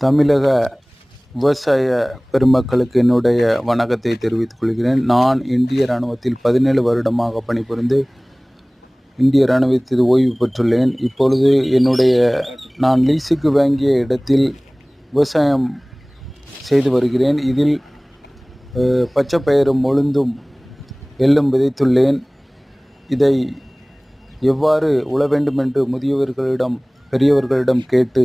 தமிழக விவசாய பெருமக்களுக்கு என்னுடைய வணக்கத்தை தெரிவித்துக் கொள்கிறேன். நான் இந்திய இராணுவத்தில் 17 வருடமாக பணிபுரிந்து இந்திய இராணுவத்தில் ஓய்வு பெற்றுள்ளேன். இப்பொழுது நான் லீஸுக்கு வாங்கிய இடத்தில் விவசாயம் செய்து வருகிறேன். இதில் பச்சைப்பயிரும் உளுந்தும் எள்ளும் விதைத்துள்ளேன். இதை எவ்வாறு உழ வேண்டும் என்று முதியவர்களிடம் பெரியவர்களிடம் கேட்டு